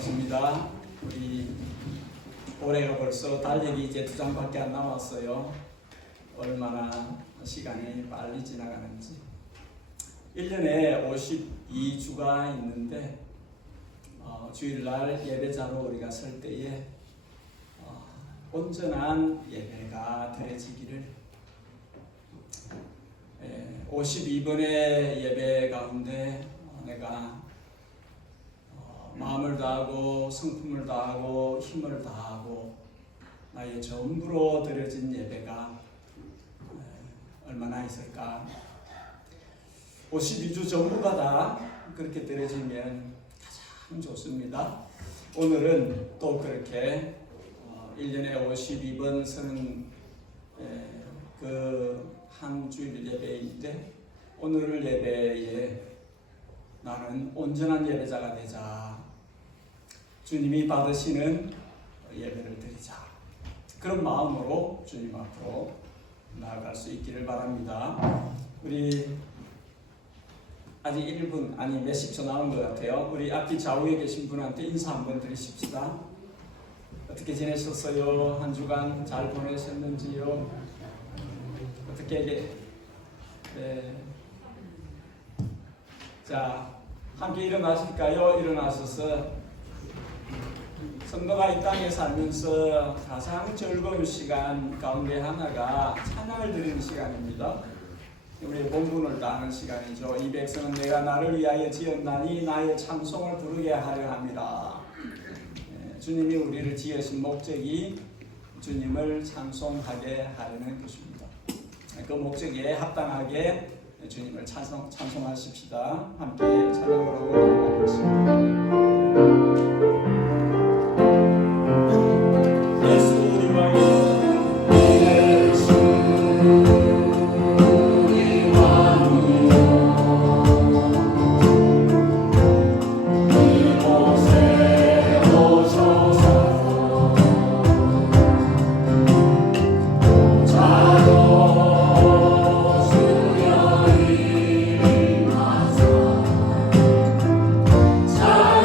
반갑습니다. 우리 올해가 벌써 달력이 이제 2장밖에 안 남았어요. 얼마나 시간이 빨리 지나가는지. 1년에 52주가 있는데 주일날 예배자로 우리가 설 때에 온전한 예배가 드려지기를 52번의 예배 가운데 내가 마음을 다하고 성품을 다하고 힘을 다하고 나의 전부로 드려진 예배가 얼마나 있을까. 52주 전부가 다 그렇게 드려지면 가장 좋습니다. 오늘은 또 그렇게 1년에 52번 서는 그 한 주일 예배인데 오늘 예배에 나는 온전한 예배자가 되자. 주님이 받으시는 예배를 드리자. 그런 마음으로 주님 앞으로 나아갈 수 있기를 바랍니다. 우리 아직 1분 아니 몇십 초 남은 것 같아요. 우리 앞뒤 좌우에 계신 분한테 인사 한번 드리십시다. 어떻게 지내셨어요? 한 주간 잘 보내셨는지요? 어떻게 네. 자, 함께 일어나실까요? 일어나셔서 성도가 이 땅에 살면서 가장 즐거운 시간 가운데 하나가 찬양을 드리는 시간입니다. 우리 본분을 다하는 시간이죠. 이 백성은 내가 나를 위하여 지었나니 나의 찬송을 부르게 하려 함이라. 주님이 우리를 지으신 목적이 주님을 찬송하게 하려는 것입니다. 그 목적에 합당하게 주님을 찬송하십시다. 함께 찬양으로 나가겠습니다. 자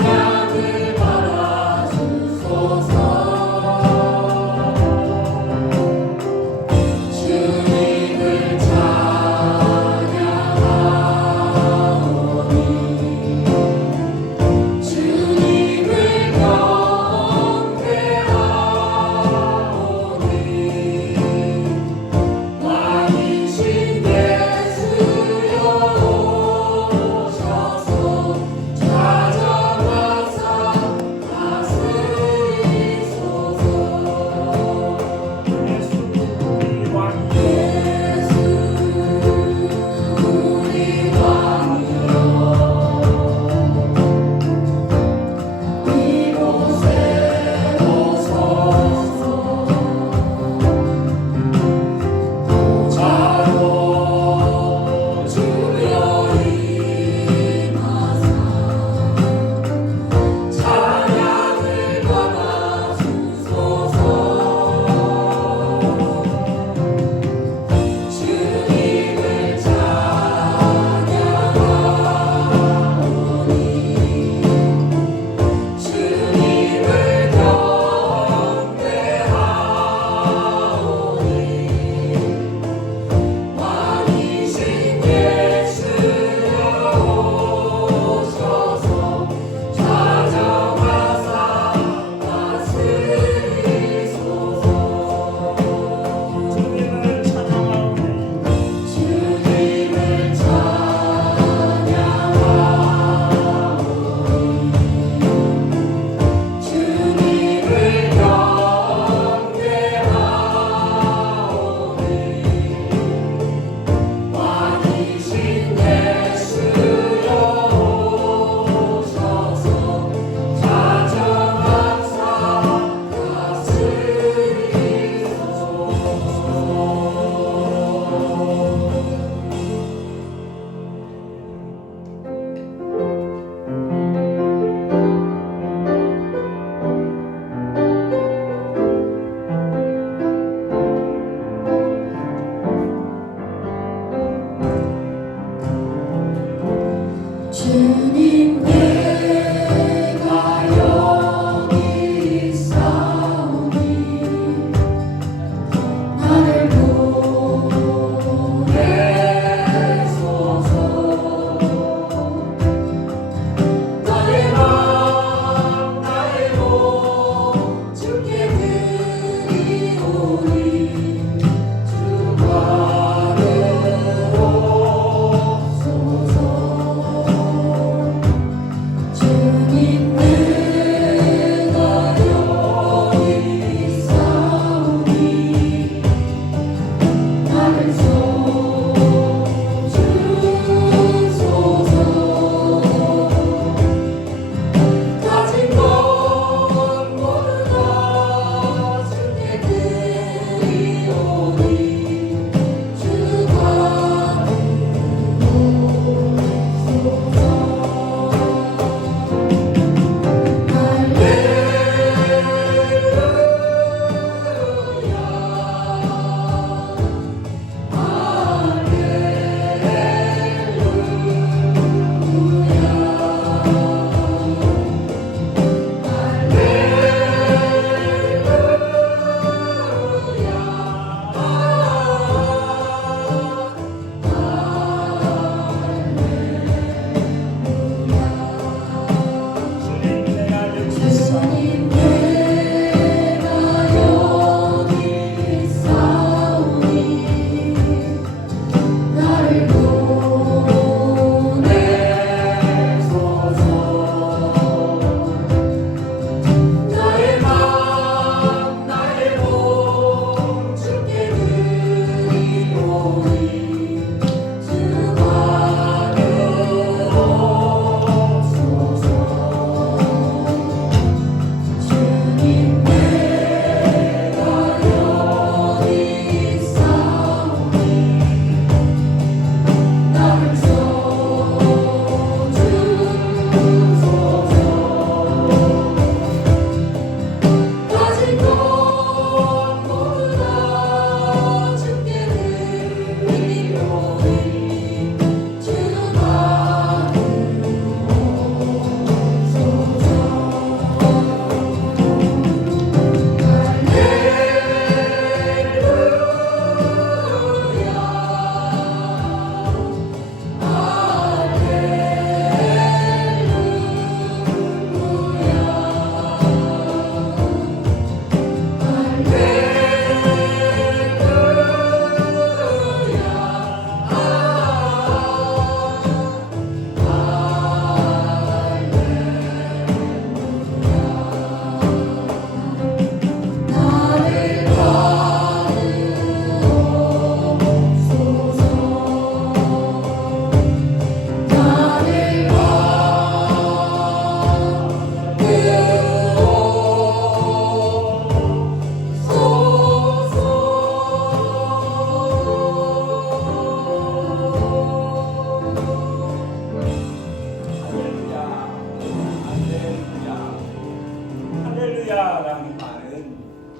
찬양하라라는 말은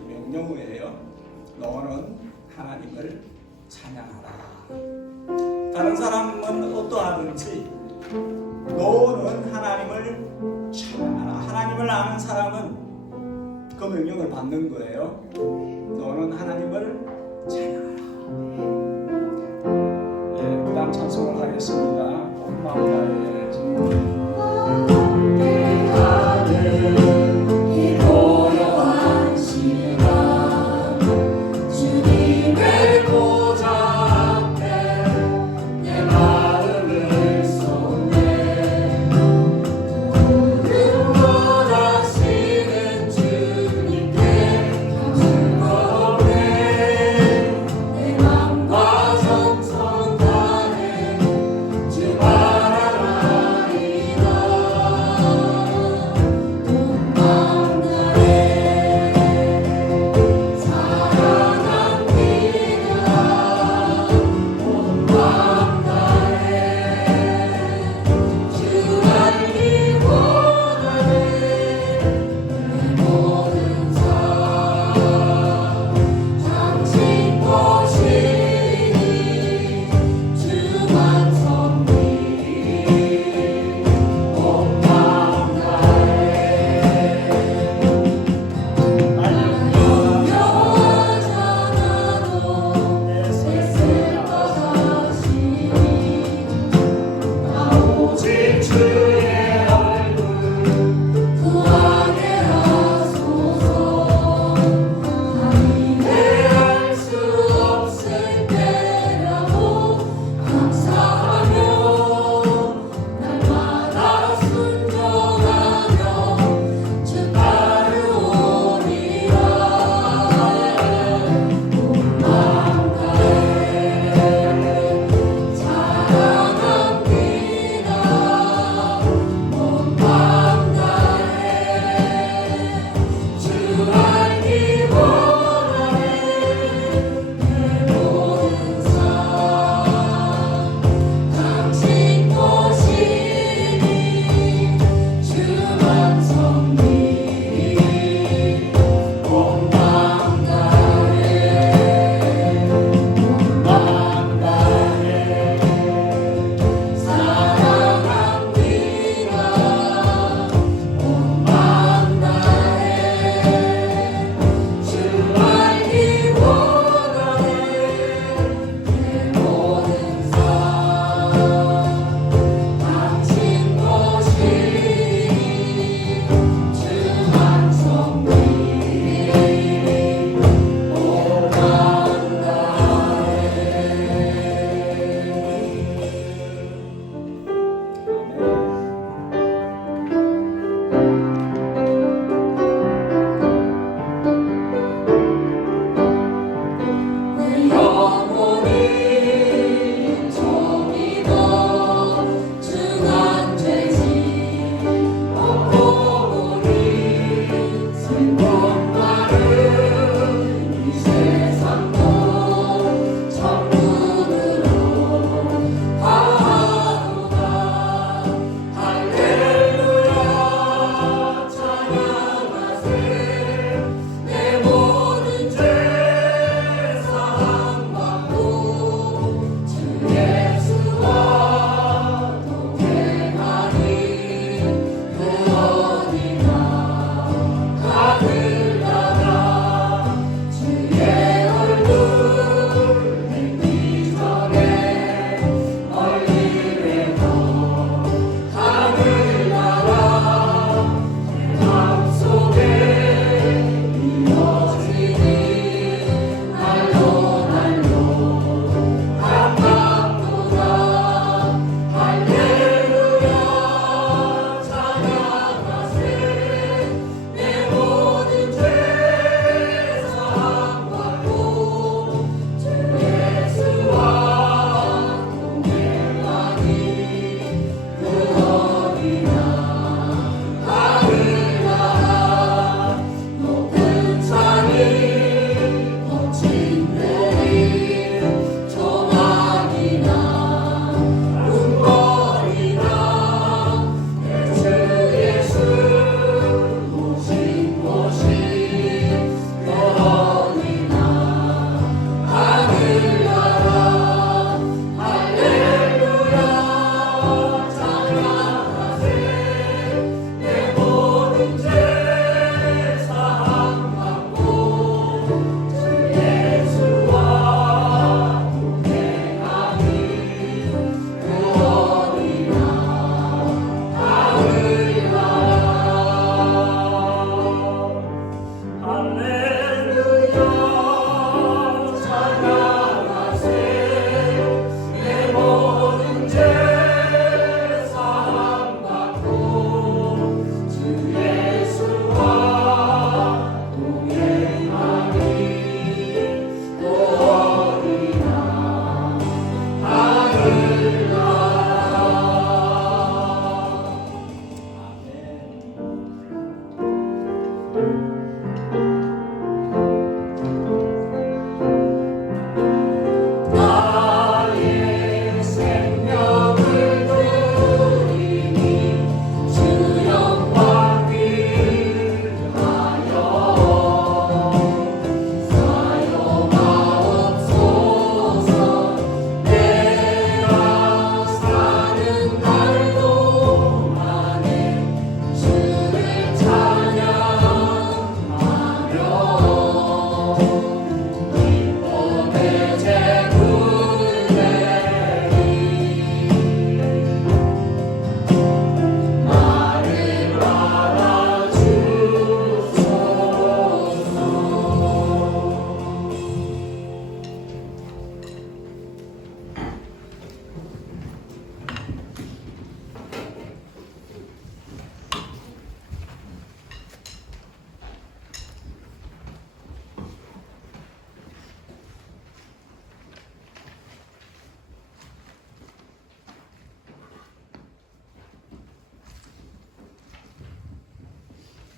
명령어예요. 너는 하나님을 찬양하라. 다른 사람은 어떠하든지 너는 하나님을 찬양하라. 하나님을 아는 사람은 그 명령을 받는 거예요. 너는 하나님을 찬양하라. 그 다음 찬송을 하겠습니다. 온 마음 다해 주 바라라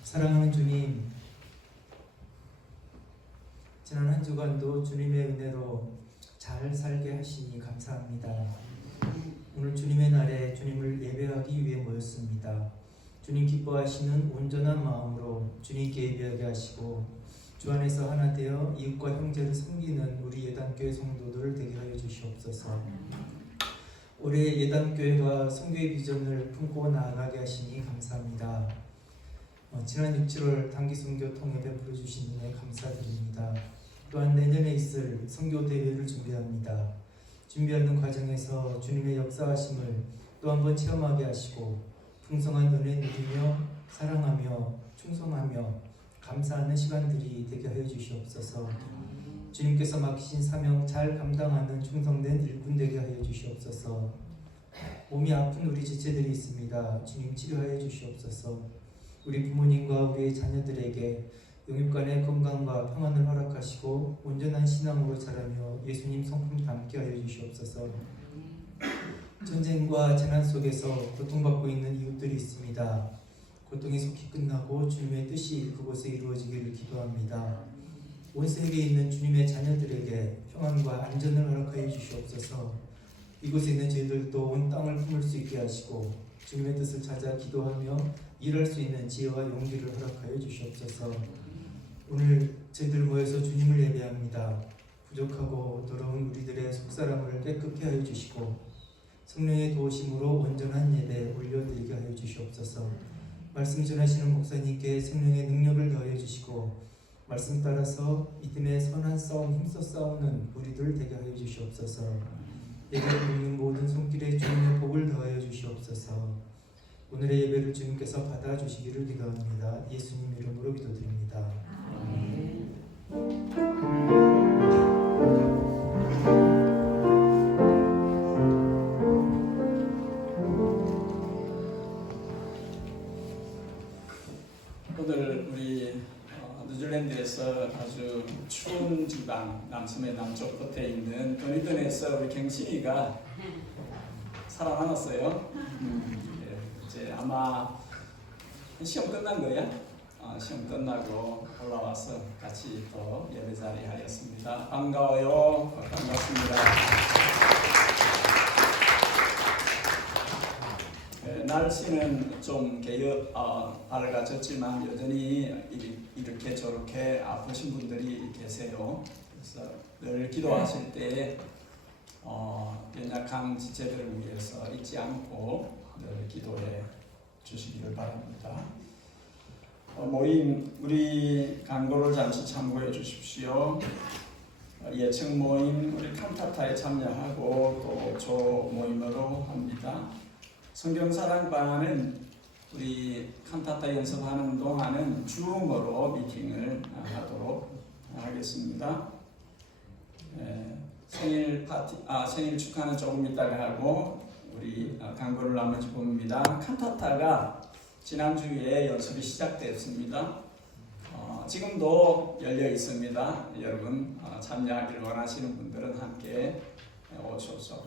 사랑하는 주님, 지난 한 주간도 주님의 은혜로 잘 살게 하시니 감사합니다. 오늘 주님의 날에 주님을 예배하기 위해 모였습니다. 주님 기뻐하시는 온전한 마음으로 주님께 예배하게 하시고 주 안에서 하나 되어 이웃과 형제를 섬기는 우리 예단교회 성도들 되게 하여 주시옵소서. 올해 예단교회가 선교의 비전을 품고 나아가게 하시니 감사합니다. 지난 6, 7월 단기 선교 통해 베풀어 주신 은혜 감사드립니다. 또한 내년에 있을 선교 대회를 준비합니다. 준비하는 과정에서 주님의 역사하심을 또 한 번 체험하게 하시고 풍성한 은혜 누리며 사랑하며 충성하며 감사하는 시간들이 되게 하여 주시옵소서. 주님께서 맡기신 사명 잘 감당하는 충성된 일꾼 되게 하여 주시옵소서. 몸이 아픈 우리 지체들이 있습니다. 주님 치료하여 주시옵소서. 우리 부모님과 우리의 자녀들에게 영육간의 건강과 평안을 허락하시고 온전한 신앙으로 자라며 예수님 성품 담게 하여 주시옵소서. 전쟁과 재난 속에서 고통받고 있는 이웃들이 있습니다. 고통이 속히 끝나고 주님의 뜻이 그곳에 이루어지기를 기도합니다. 온 세계에 있는 주님의 자녀들에게 평안과 안전을 허락하여 주시옵소서. 이곳에 있는 저희들도 온 땅을 품을 수 있게 하시고 주님의 뜻을 찾아 기도하며 일할 수 있는 지혜와 용기를 허락하여 주시옵소서. 오늘 저희들 모여서 주님을 예배합니다. 부족하고 더러운 우리들의 속사람을 깨끗게 하여 주시고 성령의 도우심으로 온전한 예배 올려드리게 하여 주시옵소서. 말씀 전하시는 목사님께 성령의 능력을 더하여 주시고 말씀 따라서 믿음의 선한 싸움 힘써 싸우는 우리들 되게 하여 주시옵소서. 예배를 믿는 모든 손길에 주님의 복을 더하여 주시옵소서. 오늘의 예배를 주님께서 받아주시기를 기도합니다. 예수님 이름으로 기도드립니다. 아멘. 오늘 우리 뉴질랜드에서 아주 추운 지방 남섬의 남쪽 끝에 있는 더니던에서 우리 경신이가 살아남았어요. 이제 아마 시험 끝난 거야? 시험 끝나고 올라와서 같이 또 예배 자리 하였습니다. 반가워요. 반갑습니다. 날씨는 좀 밝아졌지만 여전히 이렇게 저렇게 아프신 분들이 계세요. 그래서 늘 기도하실 때 연약한 지체들을 위해서 잊지 않고 늘 기도해 주시기를 바랍니다. 모임 우리 광고를 잠시 참고해 주십시오. 예청 모임 우리 칸타타에 참여하고 또 조 모임으로 합니다. 성경사랑반은 우리 칸타타 연습하는 동안은 줌으로 미팅을 하도록 하겠습니다. 생일 파티, 생일 축하는 조금 이따가 하고 우리 광고를 나머지 봅니다. 칸타타가 지난주에 연습이 시작됐습니다. 지금도 열려 있습니다. 여러분 참여하기를 원하시는 분들은 함께 오셔서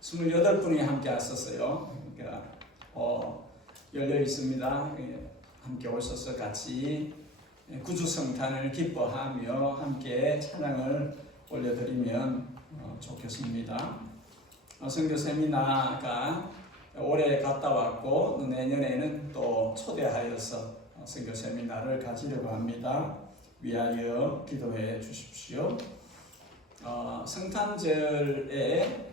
28분이 함께 왔었어요. 그러니까 열려 있습니다. 함께 오셔서 같이 구주성탄을 기뻐하며 함께 찬양을 올려드리면 좋겠습니다. 선교 세미나가 올해 갔다 왔고 내년에는 또 초대하여서 선교 세미나를 가지려고 합니다. 위하여 기도해 주십시오. 성탄절에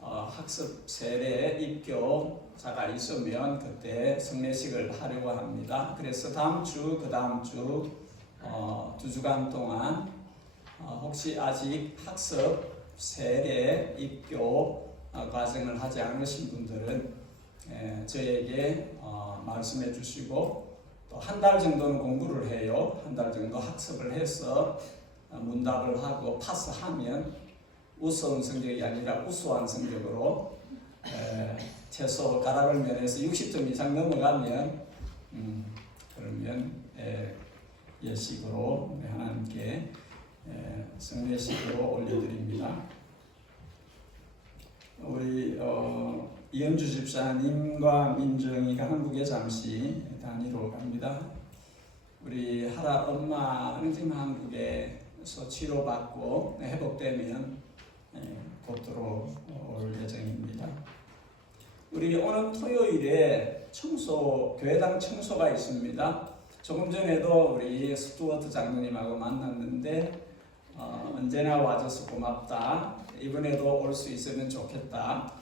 학습 세례 입교자가 있으면 그때 성례식을 하려고 합니다. 그래서 다음 주, 그 다음 주 2주간 동안 혹시 아직 학습 세례 입교 과정을 하지 않으신 분들은 저에게 말씀해 주시고 또 한 달 정도는 공부를 해요. 한 달 정도 학습을 해서 문답을 하고 파스하면 우스운 성적이 아니라 우수한 성적으로 최소 가락을 면해서 60점 이상 넘어가면 그러면 예식으로 하나님께 성례식으로 올려드립니다. 우리 이현주 집사님과 민정이가 한국에 잠시 다니러 갑니다. 우리 하라 엄마는 지금 한국에서 치료받고 회복되면 곧들어 올 예정입니다. 우리 오는 토요일에 교회당 청소가 있습니다. 조금 전에도 우리 스튜어트 장로님하고 만났는데 언제나 와줘서 고맙다. 이번에도 올 수 있으면 좋겠다.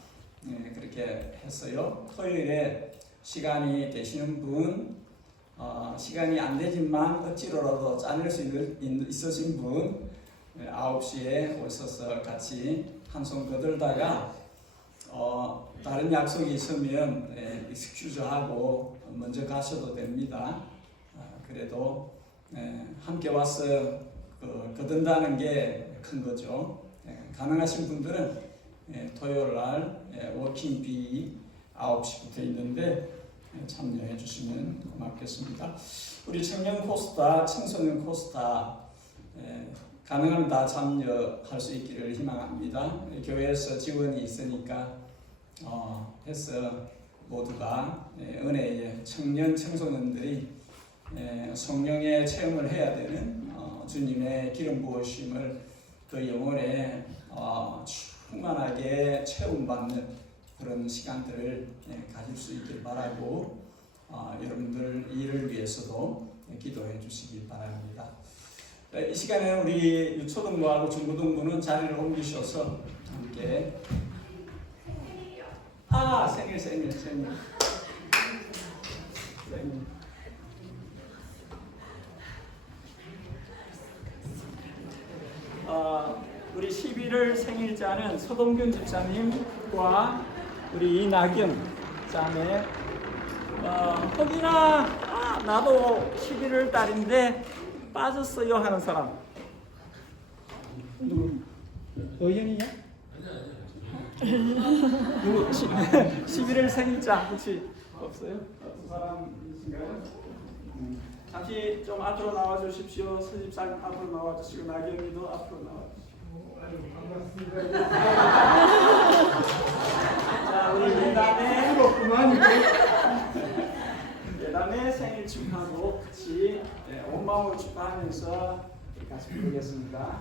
그렇게 했어요. 토요일에 시간이 되시는 분, 시간이 안 되지만 억지로라도 짜낼 수 있으신 분 9시에 오셔서 같이 한 손 거들다가 다른 약속이 있으면 익스큐즈하고 먼저 가셔도 됩니다. 그래도 함께 와서 거둔다는 게 큰 거죠. 가능하신 분들은 토요일 날 워킹비 9시부터 있는데 참여해 주시면 고맙겠습니다. 우리 청년 코스타, 청소년 코스타 가능하면 다 참여할 수 있기를 희망합니다. 교회에서 지원이 있으니까 해서 모두가 은혜의 청년 청소년들이 성령의 체험을 해야 되는 주님의 기름 부으심을 그 영혼에 충만하게 체험받는 그런 시간들을 가질 수 있길 바라고 여러분들 일을 위해서도 기도해 주시기 바랍니다. 이 시간에 우리 유초등부하고 중고등부는 자리를 옮기셔서 함께 생일. 우리 11월 생일자는 서동균 집사님과 우리 이낙연 자매. 혹이나 나도 11월 달인데 빠졌어요 하는 사람. 누구? 의현이냐? 누구? 11월 생일자 혹시 없어요? 어떤 사람이신가요? 잠시 좀 앞으로 나와 주십시오. 서집사님 앞으로 나와 주시고 나경이도 앞으로 나와 주시고. 반갑습니다. 자, 우리 예담의 생일 축하도 같이 온 마음으로 축하하면서 같이 부르겠습니다.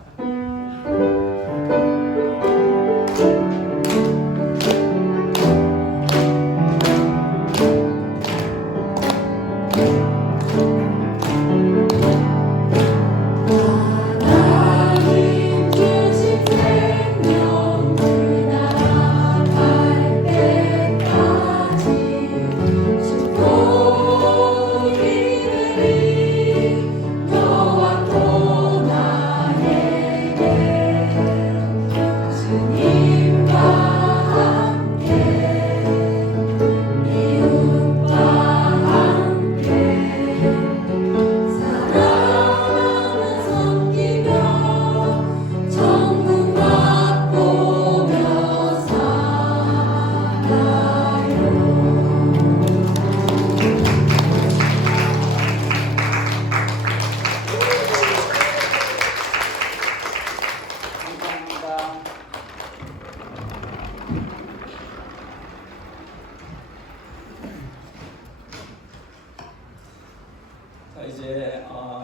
자, 이제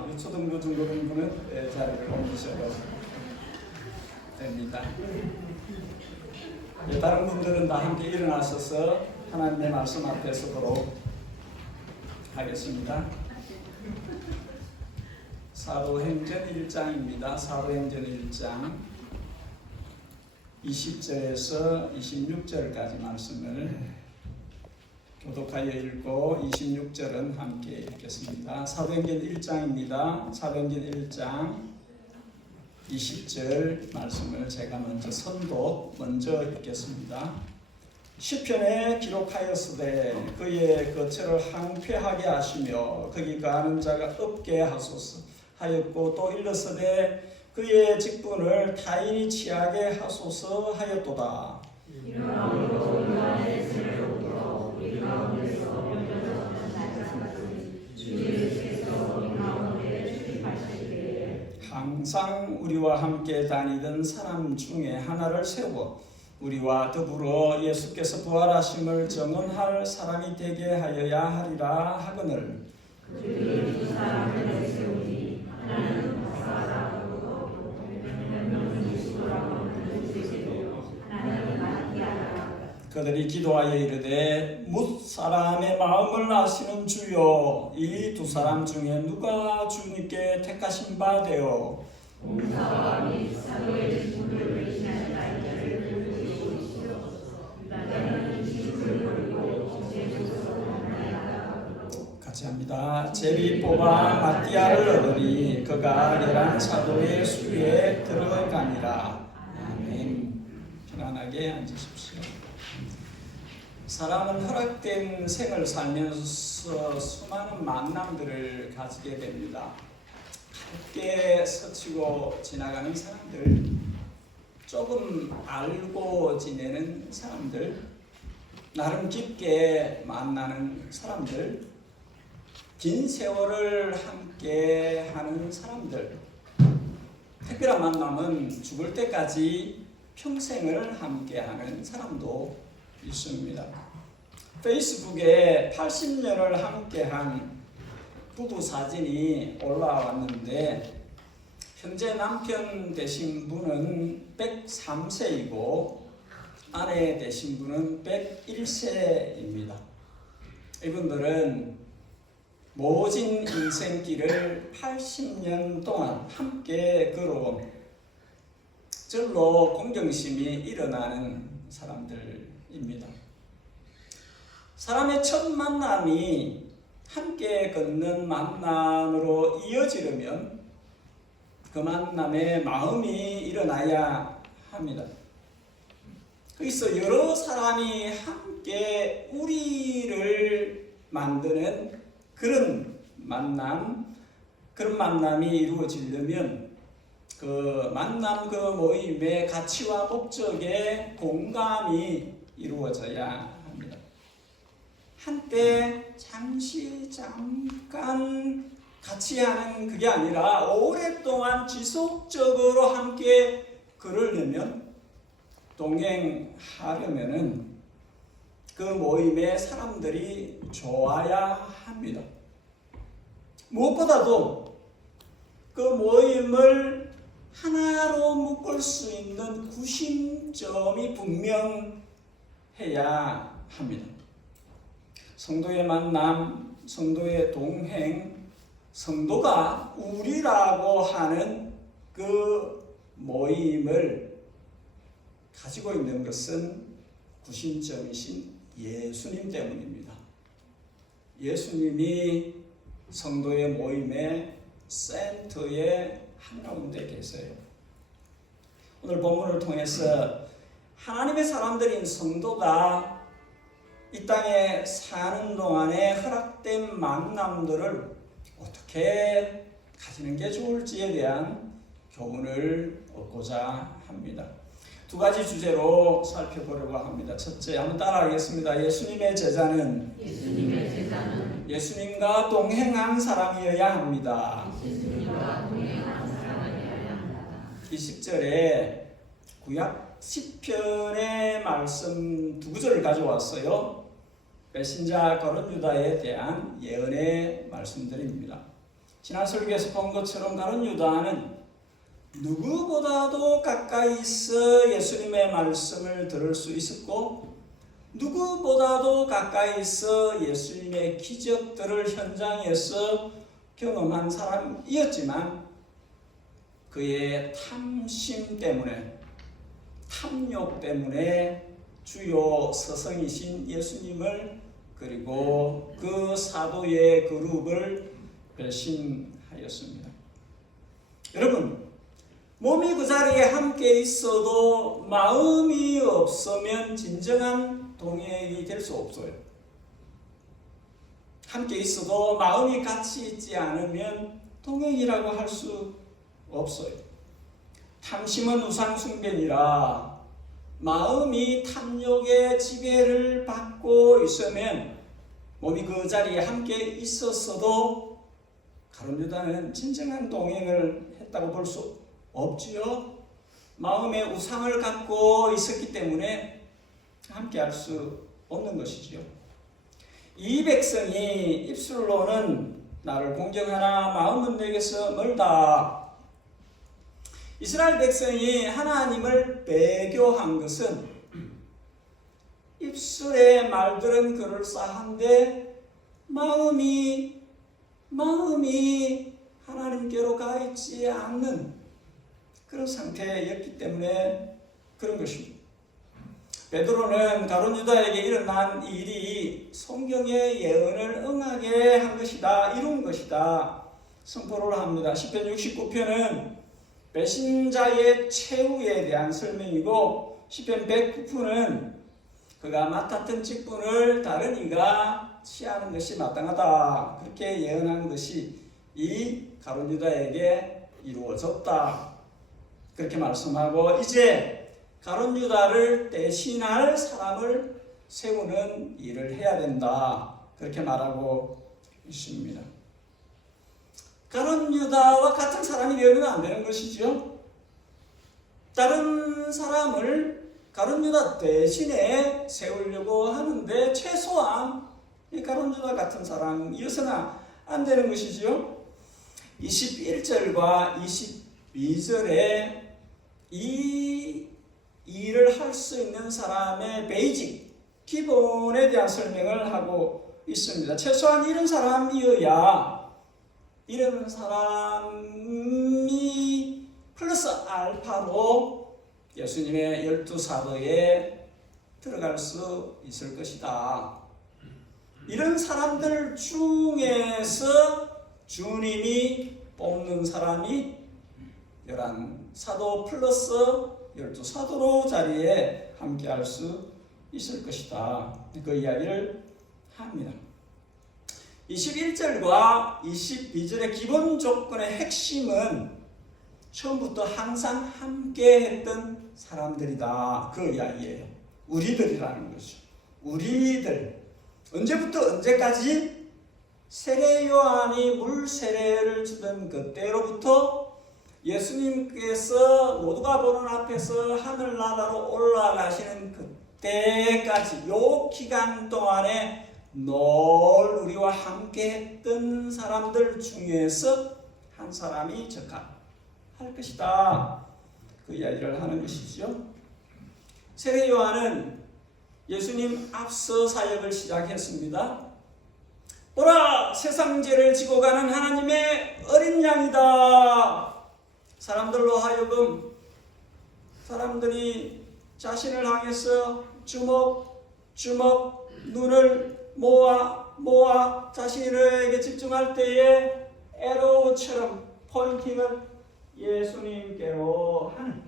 유초등부 중고등부는 자리를 옮기셔도 됩니다. 다른 분들은 다 함께 일어나셔서 하나님의 말씀 앞에 서도록 하겠습니다. 사도행전 1장입니다. 사도행전 1장 20절에서 26절까지 말씀을 교독하여 읽고 26절은 함께 읽겠습니다. 사도행전 1장입니다. 사도행전 1장 20절 말씀을 제가 먼저 읽겠습니다. 시편에 기록하였으되 그의 거처를 황폐하게 하시며 거기 가는 자가 없게 하소서 하였고, 또 일렀으되 그의 직분을 타인이 취하게 하소서 하였도다. 항상 우리와 함께 다니던 사람 중에 하나를 세워 우리와 더불어 예수께서 부활하심을 증언할 사람이 되게 하여야 하리라 하거늘. 그들이 기도하여 이르되 뭇 사람의 마음을 아시는 주여, 이 두 사람 중에 누가 주님께 택하신 바 되오? 같이 합니다. 제비 뽑아 마띠아를 얻으니 그가 열한 사도의 수에 들어가니라. 아멘. 편안하게 앉으십시오. 사람은 허락된 생을 살면서 수많은 만남들을 가지게 됩니다. 함께 스치고 지나가는 사람들, 조금 알고 지내는 사람들, 나름 깊게 만나는 사람들, 긴 세월을 함께 하는 사람들. 특별한 만남은 죽을 때까지 평생을 함께 하는 사람도 있습니다. 페이스북에 80년을 함께한 부부 사진이 올라왔는데, 현재 남편 되신 분은 103세이고 아내 되신 분은 101세입니다. 이분들은 모진 인생길을 80년 동안 함께 걸어온 절로 공경심이 일어나는 사람들입니다. 사람의 첫 만남이 함께 걷는 만남으로 이어지려면 그 만남에 마음이 일어나야 합니다. 그래서 여러 사람이 함께 우리를 만드는 그런 만남이 이루어지려면 그 만남, 그 모임의 가치와 목적에 공감이 이루어져야 합니다. 한때 잠깐 같이 하는 그게 아니라 오랫동안 지속적으로 함께 걸으려면, 동행하려면은 그 모임의 사람들이 좋아야 합니다. 무엇보다도 그 모임을 하나로 묶을 수 있는 구심점이 분명해야 합니다. 성도의 만남, 성도의 동행, 성도가 우리라고 하는 그 모임을 가지고 있는 것은 구심점이신 예수님 때문입니다. 예수님이 성도의 모임의 센터에 한가운데 계세요. 오늘 본문을 통해서 하나님의 사람들인 성도가 이 땅에 사는 동안에 허락된 만남들을 어떻게 가지는 게 좋을지에 대한 교훈을 얻고자 합니다. 두 가지 주제로 살펴보려고 합니다. 첫째, 한번 따라하겠습니다. 예수님의 제자는 예수님과 동행한 사람이어야 합니다. 20절에 구약 시편의 말씀 두 구절을 가져왔어요. 배신자 거른 유다에 대한 예언의 말씀들입니다. 지난 설교에서 본 것처럼 가룟 유다는 누구보다도 가까이서 예수님의 말씀을 들을 수 있었고 누구보다도 가까이서 예수님의 기적들을 현장에서 경험한 사람이었지만 그의 탐심 때문에 탐욕 때문에 주요 스승이신 예수님을 그리고 그 사도의 그룹을 배신하였습니다. 여러분, 몸이 그 자리에 함께 있어도 마음이 없으면 진정한 동행이 될 수 없어요. 함께 있어도 마음이 같이 있지 않으면 동행이라고 할 수 없어요. 탐심은 우상숭배니라 마음이 탐욕의 지배를 받고 있으면 몸이 그 자리에 함께 있었어도 가룟 유다는 진정한 동행을 했다고 볼 수 없지요. 마음에 우상을 갖고 있었기 때문에 함께 할 수 없는 것이지요. 이 백성이 입술로는 나를 공경하나 마음은 내게서 멀다. 이스라엘 백성이 하나님을 배교한 것은 입술의 말들은 그럴싸한데 마음이 하나님께로 가 있지 않는 그런 상태였기 때문에 그런 것입니다. 베드로는 가룟 유다에게 일어난 일이 성경의 예언을 응하게 한 것이다, 이룬 것이다 선포를 합니다. 시편 69편은 배신자의 최후에 대한 설명이고 시편 109편은 그가 맡았던 직분을 다른 이가 취하는 것이 마땅하다 그렇게 예언한 것이 이 가룟 유다에게 이루어졌다 그렇게 말씀하고 이제 가룟 유다를 대신할 사람을 세우는 일을 해야 된다 그렇게 말하고 있습니다. 가룟 유다와 같은 사람이 되면 안 되는 것이죠. 다른 사람을 가룟 유다 대신에 세우려고 하는데 최소한 이 가룟 유다 같은 사람이어서는 안 되는 것이죠. 21절과 22절에 이 일을 할 수 있는 사람의 베이직, 기본에 대한 설명을 하고 있습니다. 최소한 이런 사람이어야 이런 사람이 플러스 알파로 예수님의 12사도에 들어갈 수 있을 것이다. 이런 사람들 중에서 주님이 뽑는 사람이 11사도 플러스 12사도로 자리에 함께 할 수 있을 것이다. 그 이야기를 합니다. 21절과 22절의 기본 조건의 핵심은 처음부터 항상 함께 했던 사람들이다. 그 이야기예요. 우리들이라는 것이죠. 우리들. 언제부터 언제까지? 세례 요한이 물 세례를 주던 그때로부터 예수님께서 모두가 보는 앞에서 하늘나라로 올라가시는 그때까지 요 기간 동안에 늘 우리와 함께 했던 사람들 중에서 한 사람이 적합할 것이다. 그 이야기를 하는 것이죠. 세례 요한은 예수님 앞서 사역을 시작했습니다. 보라, 세상 죄를 지고 가는 하나님의 어린 양이다. 사람들로 하여금 사람들이 자신을 향해서 주먹 눈을 모아 자신에게 집중할 때에 에로처럼 포인팅을 예수님께로 하는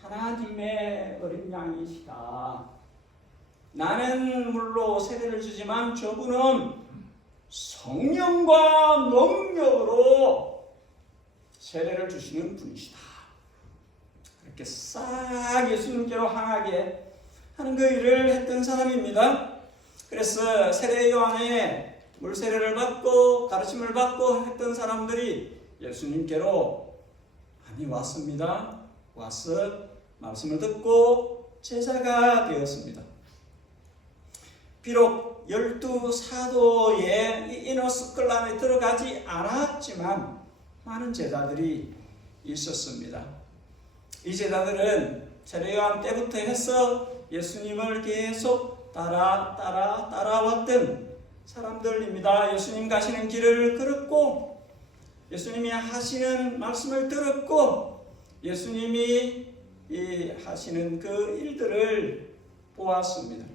하나님의 어린 양이시다. 나는 물로 세례를 주지만 저분은 성령과 능력으로 세례를 주시는 분이시다. 이렇게 싹 예수님께로 향하게 하는 그 일을 했던 사람입니다. 그래서 세례 요한의 물세례를 받고 가르침을 받고 했던 사람들이 예수님께로 많이 왔습니다. 와서 말씀을 듣고 제자가 되었습니다. 비록 12사도의 이너서클 안에 들어가지 않았지만 많은 제자들이 있었습니다. 이 제자들은 세례요한 때부터 해서 예수님을 계속 따라왔던 사람들입니다. 예수님 가시는 길을 걸었고 예수님이 하시는 말씀을 들었고 예수님이 하시는 그 일들을 보았습니다.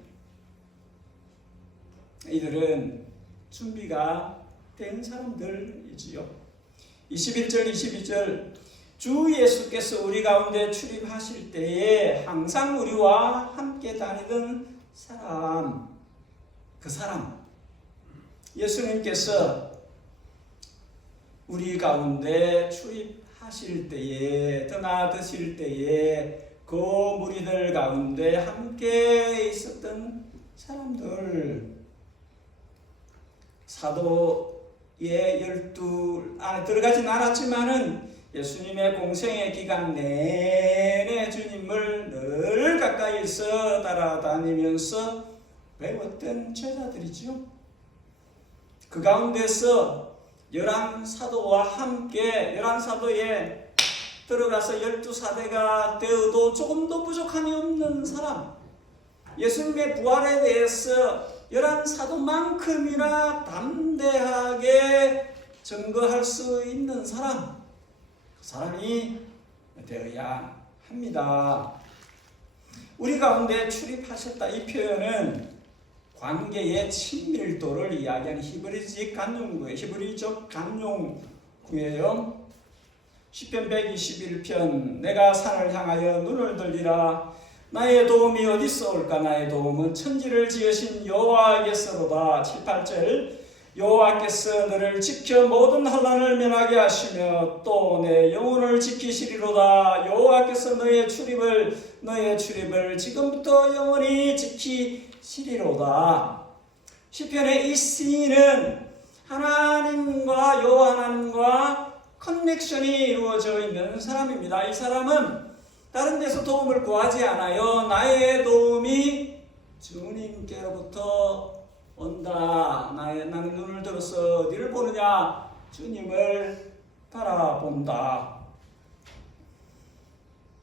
이들은 준비가 된 사람들이지요. 21절 22절 주 예수께서 우리 가운데 출입하실 때에 항상 우리와 함께 다니던 사람, 그 사람, 예수님께서 우리 가운데 출입하실 때에, 떠나드실 때에 그 무리들 가운데 함께 있었던 사람들, 사도의 12 안에 들어가진 않았지만은 예수님의 공생의 기간 내내 주님을 늘 가까이서 따라다니면서 배웠던 제자들이죠. 그 가운데서 11사도와 함께 11사도에 들어가서 12사대가 되어도 조금도 부족함이 없는 사람, 예수님의 부활에 대해서 11사도만큼이나 담대하게 증거할 수 있는 사람, 그 사람이 되어야 합니다. 우리 가운데 출입하셨다, 이 표현은 관계의 친밀도를 이야기하는 히브리적 간용구예요. 시편 121편 내가 산을 향하여 눈을 들리라. 나의 도움이 어디서 올까? 나의 도움은 천지를 지으신 여호와께서로다. 7, 8절 여호와께서 너를 지켜 모든 환난을 면하게 하시며 또 내 영혼을 지키시리로다. 여호와께서 너의 출입을 지금부터 영원히 지키시리로다. 시편의 이 시인은 하나님과 여호와 하나님과 커넥션이 이루어져 있는 사람입니다. 이 사람은 다른 데서 도움을 구하지 않아요. 나의 도움이 주님께로부터 온다. 나는 눈을 들어서 어디를 보느냐? 주님을 바라본다.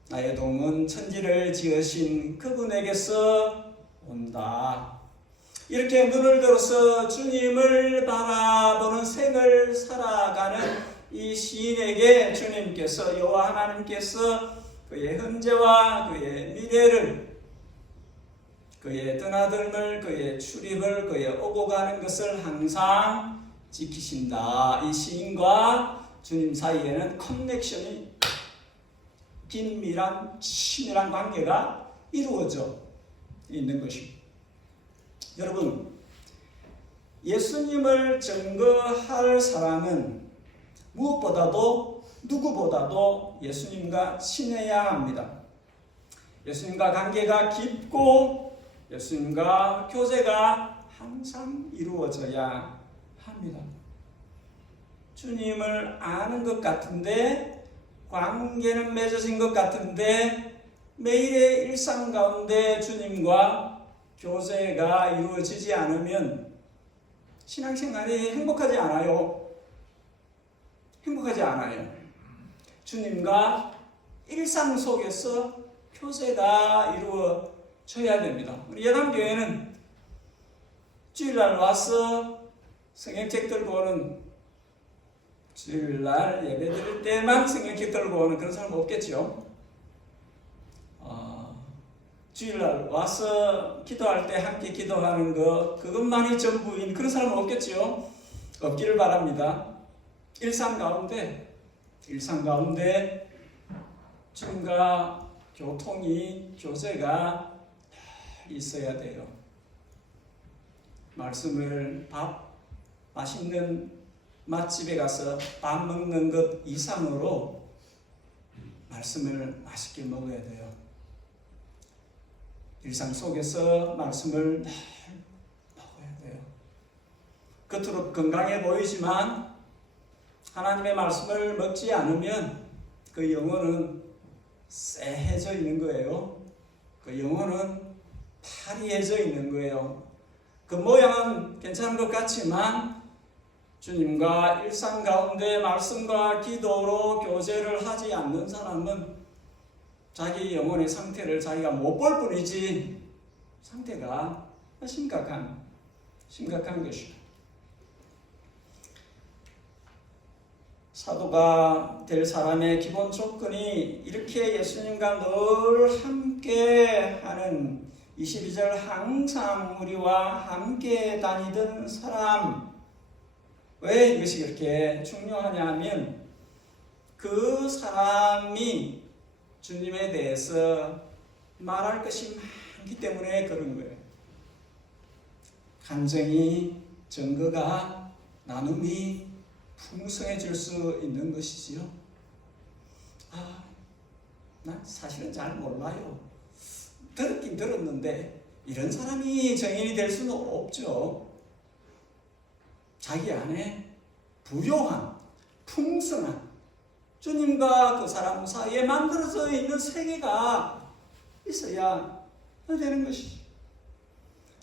나의 도움은 천지를 지으신 그분에게서 온다. 이렇게 눈을 들어서 주님을 바라보는 생을 살아가는 이 시인에게 주님께서, 여호와 하나님께서 그의 현재와 그의 미래를, 그의 드나들을, 그의 출입을, 그의 오고 가는 것을 항상 지키신다. 이 시인과 주님 사이에는 커넥션이, 긴밀한 친밀한 관계가 이루어져 있는 것입니다. 여러분, 예수님을 증거할 사람은 무엇보다도 누구보다도 예수님과 친해야 합니다. 예수님과 관계가 깊고 예수님과 교제가 항상 이루어져야 합니다. 주님을 아는 것 같은데, 관계는 맺어진 것 같은데, 매일의 일상 가운데 주님과 교제가 이루어지지 않으면 신앙생활이 행복하지 않아요. 행복하지 않아요. 주님과 일상 속에서 교제가 이루어져야 됩니다. 우리 예담교회는 주일날 와서 성경책 들고 오는, 주일날 예배 드릴 때만 성경책 들고 오는 그런 사람 없겠죠. 주일날 와서 기도할 때 함께 기도하는 것, 그것만이 전부인 그런 사람은 없겠죠. 없기를 바랍니다. 일상 가운데 주님과 교제가 있어야 돼요. 말씀을 맛있는 맛집에 가서 밥 먹는 것 이상으로 말씀을 맛있게 먹어야 돼요. 일상 속에서 말씀을 늘 먹어야 돼요. 겉으로 건강해 보이지만 하나님의 말씀을 먹지 않으면 그 영혼은 쎄해져 있는 거예요. 그 영혼은 파리해져 있는 거예요. 그 모양은 괜찮은 것 같지만 주님과 일상 가운데 말씀과 기도로 교제를 하지 않는 사람은 자기 영혼의 상태를 자기가 못 볼 뿐이지 상태가 심각한 것이다. 사도가 될 사람의 기본 조건이 이렇게 예수님과 늘 함께하는 22절 항상 우리와 함께 다니던 사람. 왜 이것이 그렇게 중요하냐 하면 그 사람이 주님에 대해서 말할 것이 많기 때문에 그런 거예요. 감정이, 증거가, 나눔이 풍성해질 수 있는 것이지요. 난 사실은 잘 몰라요. 들었긴 들었는데 이런 사람이 정인이 될 수는 없죠. 자기 안에 부요한, 풍성한 주님과 그 사람 사이에 만들어져 있는 세계가 있어야 되는 것이죠.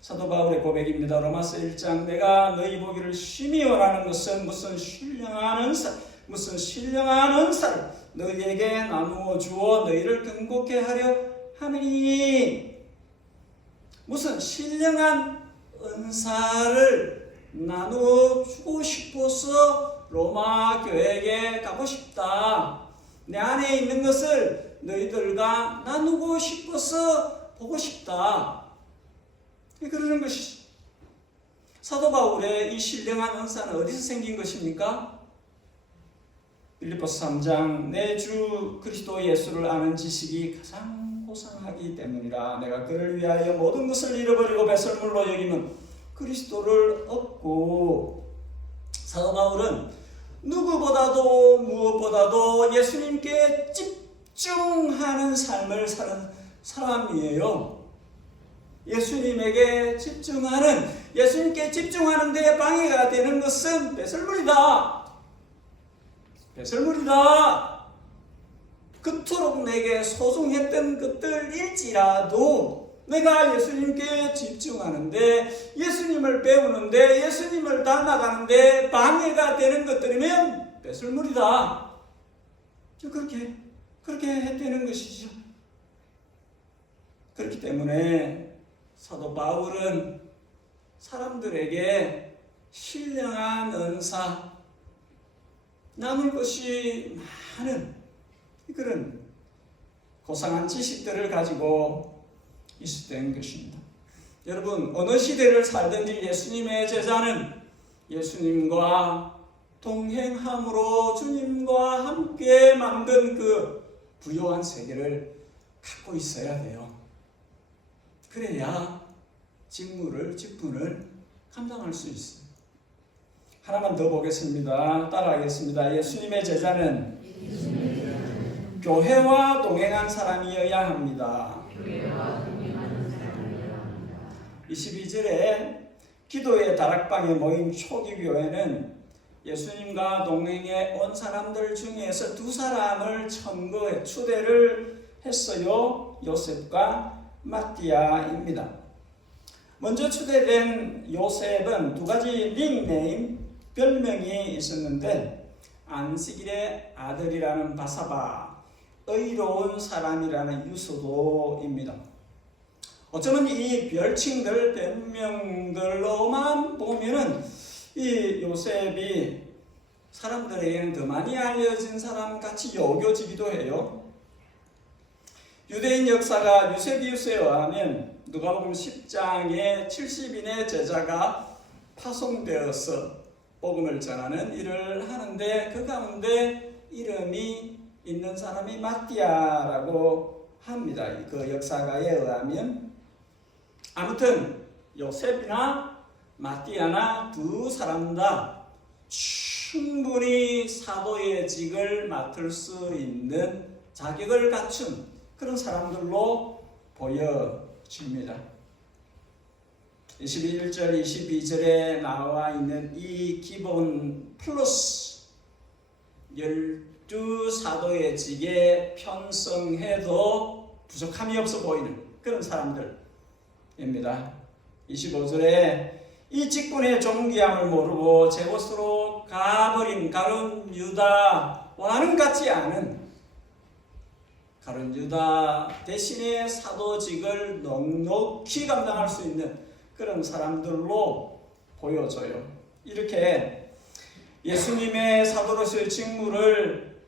사도 바울의 고백입니다. 로마서 1장 내가 너희 보기를 심히 원하는 것은 무슨 신령한 은사를 너희에게 나누어 주어 너희를 긍휼케 하려 함이니. 무슨 신령한 은사를 나누어 주고 싶어서 로마 교회에 가고 싶다. 내 안에 있는 것을 너희들과 나누고 싶어서 보고 싶다. 그러는 것이죠. 사도 바울의 이 신령한 은사는 어디서 생긴 것입니까? 빌립보서 3장 내 주 그리스도 예수를 아는 지식이 가장 고상하기 때문이라. 내가 그를 위하여 모든 것을 잃어버리고 배설물로 여기면 그리스도를 얻고. 사도 바울은 누구보다도 무엇보다도 예수님께 집중하는 삶을 사는 사람이에요. 예수님께 집중하는 데 방해가 되는 것은 배설물이다. 그토록 내게 소중했던 것들일지라도 내가 예수님께 집중하는데, 예수님을 배우는데, 예수님을 닮아가는데 방해가 되는 것들이면 배설물이다. 그렇게 해되는 것이죠. 그렇기 때문에 사도 바울은 사람들에게 신령한 은사, 나눌 것이 많은 그런 고상한 지식들을 가지고 있었던 것입니다. 여러분, 어느 시대를 살든지 예수님의 제자는 예수님과 동행함으로 주님과 함께 만든 그 부요한 세계를 갖고 있어야 돼요. 그래야 직분을 감당할 수 있어요. 하나만 더 보겠습니다. 따라하겠습니다. 예수님의 제자는 교회와 동행한 사람이어야 합니다. 22절에 기도의 다락방에 모인 초기 교회는 예수님과 동행해 온 사람들 중에서 두 사람을 초대를 했어요. 요셉과 마띠아입니다. 먼저 초대된 요셉은 두 가지 닉네임, 별명이 있었는데 안식일의 아들이라는 바사바, 의로운 사람이라는 유소도입니다. 어쩌면 이 별칭들, 별명들로만 보면은 이 요셉이 사람들에게는 더 많이 알려진 사람 같이 여겨지기도 해요. 유대인 역사가 유세비우스에 의하면 누가복음 10장에 70인의 제자가 파송되어서 복음을 전하는 일을 하는데 그 가운데 이름이 있는 사람이 마띠아라고 합니다. 그 역사가에 의하면. 아무튼 요셉이나 마띠아나 두 사람 다 충분히 사도의 직을 맡을 수 있는 자격을 갖춘 그런 사람들로 보여집니다. 21절, 22절에 나와 있는 이 기본 플러스 12사도의 직에 편성해도 부족함이 없어 보이는 그런 사람들입니다. 25절에 이 직분의 존귀함을 모르고 제 곳으로 가버린 가룟 유다와는 같지 않은 가룟 유다 대신에 사도직을 넉넉히 감당할 수 있는 그런 사람들로 보여져요. 이렇게 예수님의 사도로서의 직무를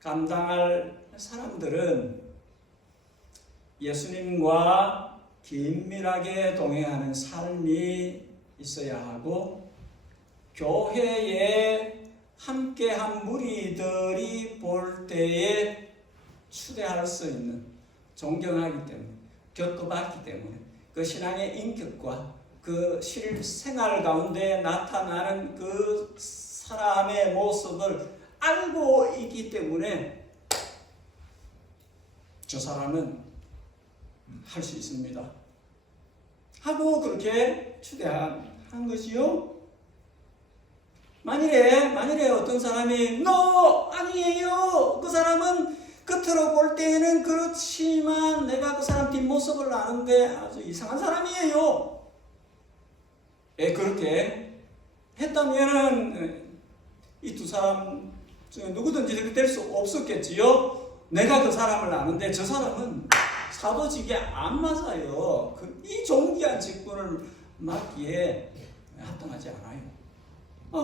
감당할 사람들은 예수님과 긴밀하게 동행하는 삶이 있어야 하고 교회에 함께한 무리들이 볼 때에 추대할 수 있는, 존경하기 때문에, 겪어봤기 때문에 그 신앙의 인격과 그 실생활 가운데 나타나는 그 사람의 모습을 알고 있기 때문에 저 사람은 할 수 있습니다 하고 그렇게 추대한 것이요. 만일에 어떤 사람이 너 아니에요, 그 사람은 겉으로 볼 때에는 그렇지만 내가 그 사람 뒷모습을 아는데 아주 이상한 사람이에요, 그렇게 했다면은 이 두 사람 중에 누구든지 그렇게 될 수 없었겠지요. 내가 그 사람을 아는데 저 사람은 사도직에 안 맞아요. 이 존귀한 직분을 맡기에 합당하지 않아요.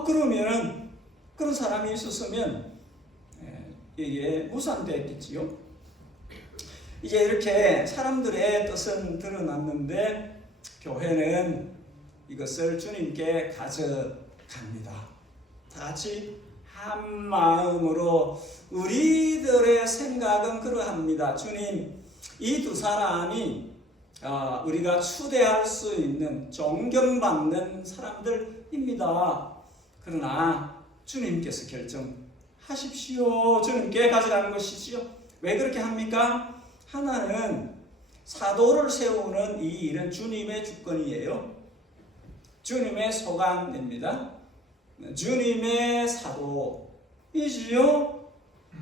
그러면 그런 사람이 있었으면 이게 무산됐겠지요. 이제 이렇게 사람들의 뜻은 드러났는데 교회는 이것을 주님께 가져갑니다. 다 같이 한 마음으로 우리들의 생각은 그러합니다. 주님, 이 두 사람이 우리가 추대할 수 있는 존경받는 사람들입니다. 그러나 주님께서 결정하십시오. 주님께 가져가는 것이지요. 왜 그렇게 합니까? 하나는 사도를 세우는 이 일은 주님의 주권이에요. 주님의 소관입니다. 주님의 사도이지요.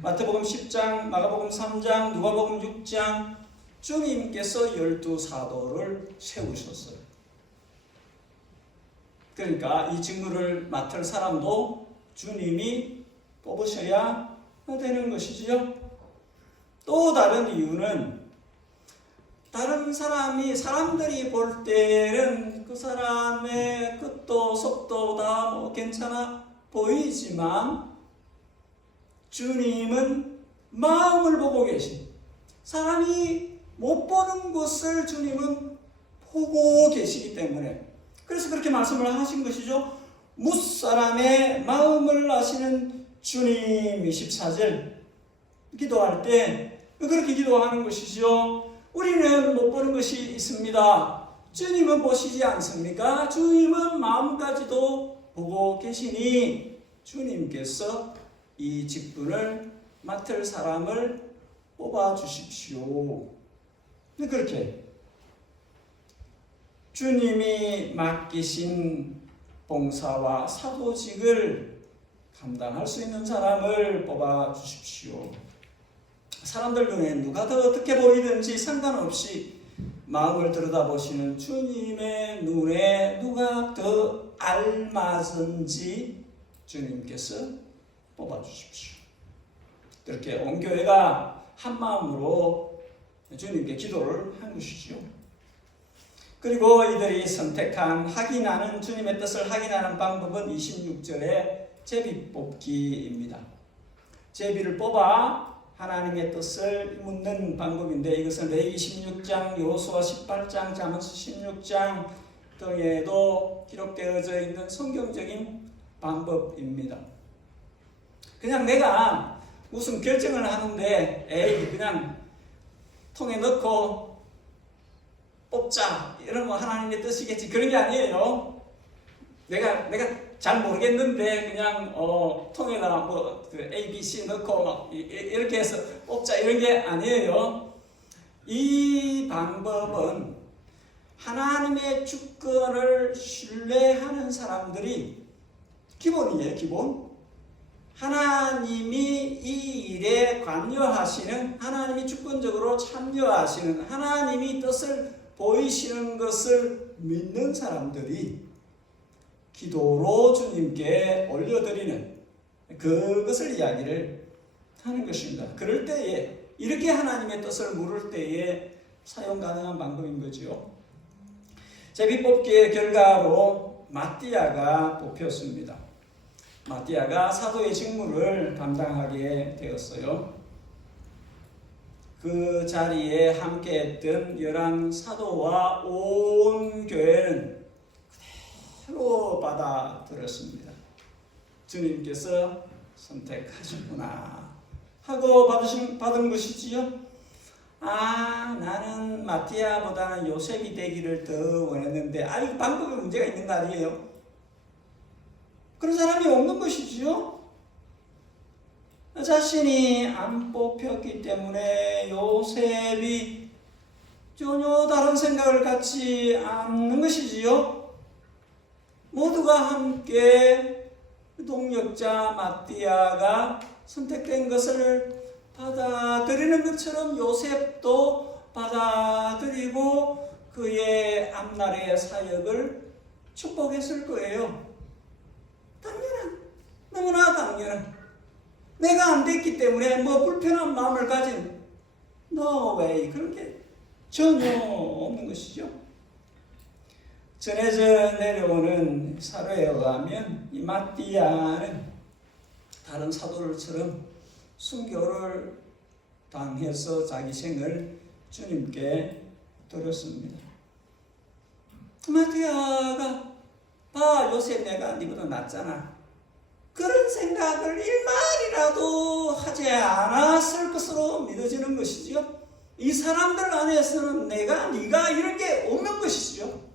마태복음 10장, 마가복음 3장, 누가복음 6장 주님께서 12사도를 세우셨어요. 그러니까 이 직무를 맡을 사람도 주님이 뽑으셔야 되는 것이지요. 또 다른 이유는 다른 사람들이 볼 때는 그 사람의 끝도 속도 다 괜찮아 보이지만 주님은 마음을 보고 계신, 사람이 못 보는 것을 주님은 보고 계시기 때문에, 그래서 그렇게 말씀을 하신 것이죠. 무사람의 마음을 아시는 주님. 24절 기도할 때 그렇게 기도하는 것이죠. 우리는 못 보는 것이 있습니다. 주님은 보시지 않습니까? 주님은 마음까지도 보고 계시니 주님께서 이 직분을 맡을 사람을 뽑아주십시오. 그렇게 주님이 맡기신 봉사와 사도직을 감당할 수 있는 사람을 뽑아주십시오. 사람들 중에 누가 더 어떻게 보이든지 상관없이 마음을 들여다보시는 주님의 눈에 누가 더 알맞은지 주님께서 뽑아주십시오. 이렇게 온 교회가 한 마음으로 주님께 기도를 한 것이지요. 그리고 이들이 선택한 확인하는, 주님의 뜻을 확인하는 방법은 26절의 제비 뽑기입니다. 제비를 뽑아 하나님의 뜻을 묻는 방법인데, 이것은 레위기 16장, 여호수아 18장, 잠언서 16장 등에도 기록되어져 있는 성경적인 방법입니다. 그냥 내가 무슨 결정을 하는데 그냥 통에 넣고 뽑자, 이런 거 하나님의 뜻이겠지, 그런 게 아니에요. 내가 잘 모르겠는데 그냥 통에다가 그 A, B, C 넣고 이렇게 해서 뽑자, 이런 게 아니에요. 이 방법은 하나님의 주권을 신뢰하는 사람들이 기본이에요. 기본. 하나님이 이 일에 관여하시는, 하나님이 주권적으로 참여하시는, 하나님이 뜻을 보이시는 것을 믿는 사람들이 기도로 주님께 올려드리는 그것을 이야기를 하는 것입니다. 그럴 때에 이렇게 하나님의 뜻을 물을 때에 사용 가능한 방법인 거죠. 제비뽑기의 결과로 마띠아가 뽑혔습니다. 마띠아가 사도의 직무를 담당하게 되었어요. 그 자리에 함께했던 11 사도와 온 교회는 그대로 받아들였습니다. 주님께서 선택하셨구나 하고 받은 것이지요. 나는 마띠아보다는 요셉이 되기를 더 원했는데 이 방법에 문제가 있는 거 아니에요? 그런 사람이 없는 것이지요. 자신이 안 뽑혔기 때문에 요셉이 전혀 다른 생각을 갖지 않는 것이지요. 모두가 함께 동역자 마띠아가 선택된 것을 받아들이는 것처럼 요셉도 받아들이고 그의 앞날의 사역을 축복했을 거예요. 너무나 당연한. 내가 안 됐기 때문에 불편한 마음을 가진 no way 그런 게 전혀 없는 것이죠. 전해져 내려오는 사료에 의하면 이 마띠아는 다른 사도들처럼 순교를 당해서 자기 생을 주님께 드렸습니다. 마띠아가 요셉 내가 네보다 낫잖아. 그런 생각을 일말이라도 하지 않았을 것으로 믿어지는 것이지요. 이 사람들 안에서는 네가 이런 게 없는 것이지요.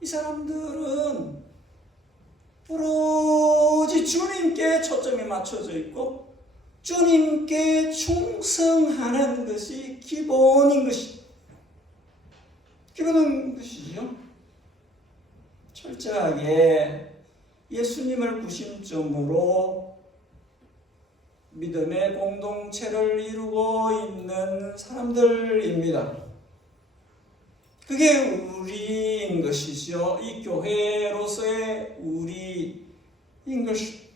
이 사람들은 오로지 주님께 초점이 맞춰져 있고 주님께 충성하는 것이 기본인 것이지요. 철저하게 예수님을 구심점으로 믿음의 공동체를 이루고 있는 사람들입니다. 그게 우리인 것이죠. 이 교회로서의 우리인 것이.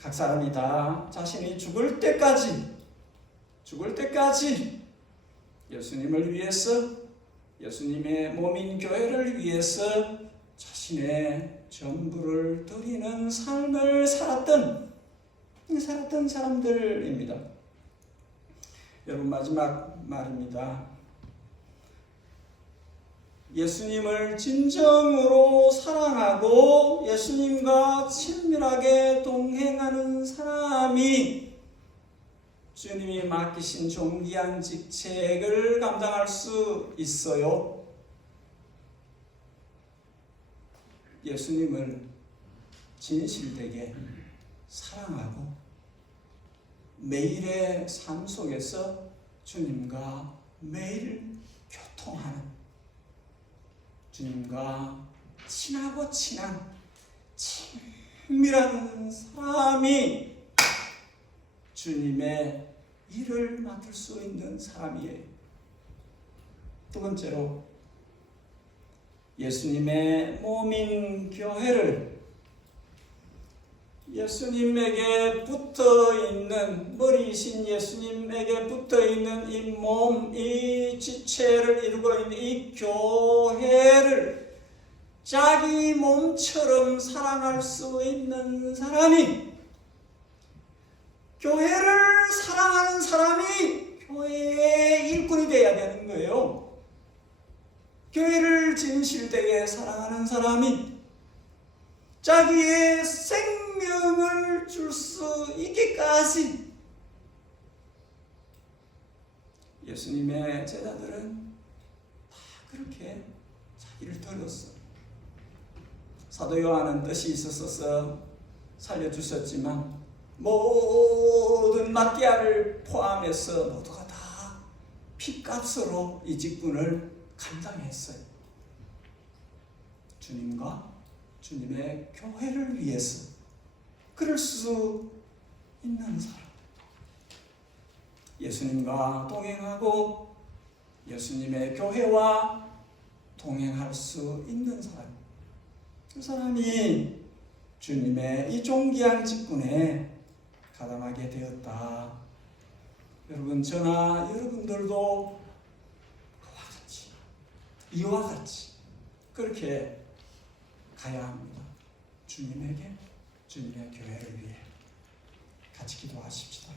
각 사람이 다 자신이 죽을 때까지 예수님을 위해서, 예수님의 몸인 교회를 위해서 자신의 전부를 드리는 삶을 살았던 사람들입니다. 여러분, 마지막 말입니다. 예수님을 진정으로 사랑하고 예수님과 친밀하게 동행하는 사람이 주님이 맡기신 존귀한 직책을 감당할 수 있어요. 예수님을 진실되게 사랑하고 매일의 삶 속에서 주님과 매일 교통하는, 주님과 친하고 친한 친밀한 사람이 주님의 일을 맡을 수 있는 사람이에요. 두 번째로, 예수님의 몸인 교회를 예수님에게 붙어있는, 머리이신 예수님에게 붙어있는 이 몸, 이 지체를 이루고 있는 이 교회를 자기 몸처럼 사랑할 수 있는 사람이, 교회를 사랑하는 사람이 교회의 일꾼이 되어야 되는 거예요. 교회를 진실되게 사랑하는 사람이 자기의 생명을 줄 수 있기까지. 예수님의 제자들은 다 그렇게 자기를 드렸어. 사도 요한은 뜻이 있었어서 살려주셨지만 모든 마띠아를 포함해서 모두가 다 핏값으로 이 직분을 감당했어요. 주님과 주님의 교회를 위해서 그럴 수 있는 사람, 예수님과 동행하고 예수님의 교회와 동행할 수 있는 사람, 그 사람이 주님의 이 존귀한 직분에 가담하게 되었다. 여러분, 저나 여러분들도 그와 같이, 이와 같이 그렇게 가야 합니다. 주님에게, 주님의 교회를 위해 같이 기도하십시다.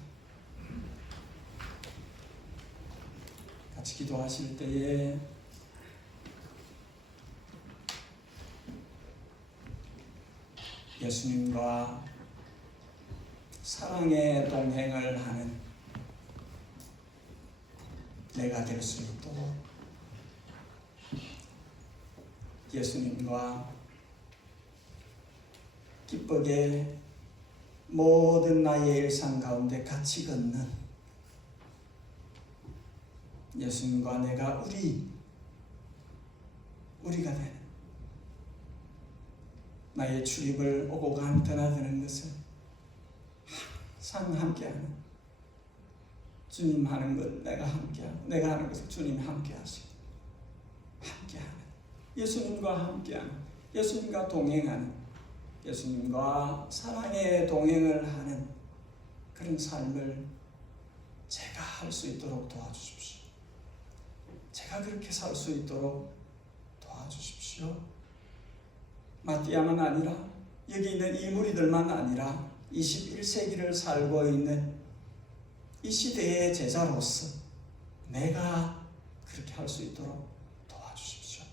같이 기도하실 때에 예수님과 사랑의 동행을 하는 내가 될 수 있도록 예수님과 기쁘게 모든 나의 일상 가운데 같이 걷는 예수님과 내가 우리가 되는, 나의 출입을 오고 간 드나드는 것을 항상 함께하는, 주님 하는 것 내가 함께하고, 내가 하는 것을 주님이 함께하시고, 함께하는, 예수님과 함께하는, 예수님과 동행하는, 예수님과 사랑의 동행을 하는 그런 삶을 제가 할 수 있도록 도와주십시오. 제가 그렇게 살 수 있도록 도와주십시오. 마띠아만 아니라, 여기 있는 이 무리들만 아니라 21세기를 살고 있는 이 시대의 제자로서 내가 그렇게 할 수 있도록 도와주십시오.